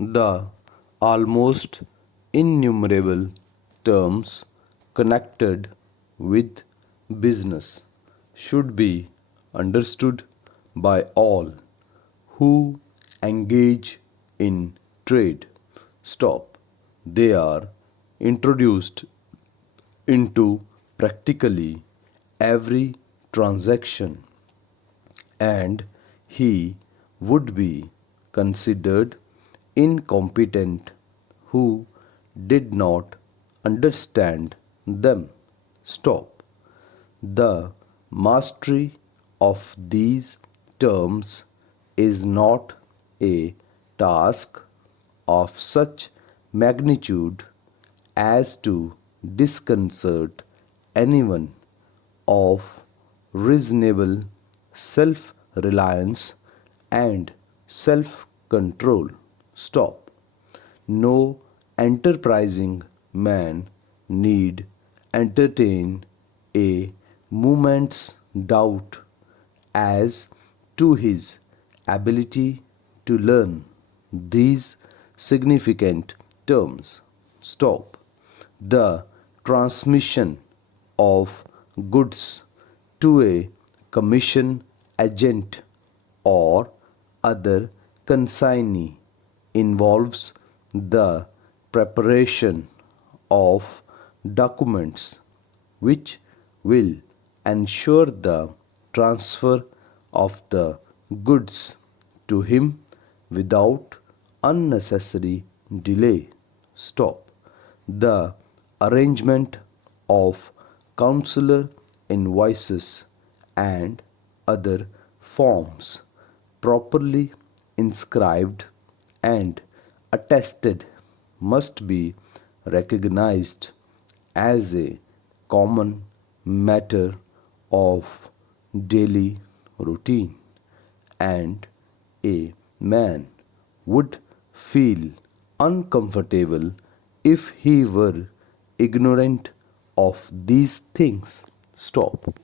The almost innumerable terms connected with business should be understood by all who engage in trade. Stop. They are introduced into practically every transaction, and he would be considered incompetent who did not understand them. Stop. The mastery of these terms is not a task of such magnitude as to disconcert anyone of reasonable self reliance and self control. Stop. No enterprising man need entertain a moment's doubt as to his ability to learn these significant terms. Stop. The transmission of goods to a commission agent or other consignee involves the preparation of documents which will ensure the transfer of the goods to him without unnecessary delay. Stop. The arrangement of consular invoices and other forms properly inscribed and attested must be recognized as a common matter of daily routine, and a man would feel uncomfortable if he were ignorant of these things. Stop.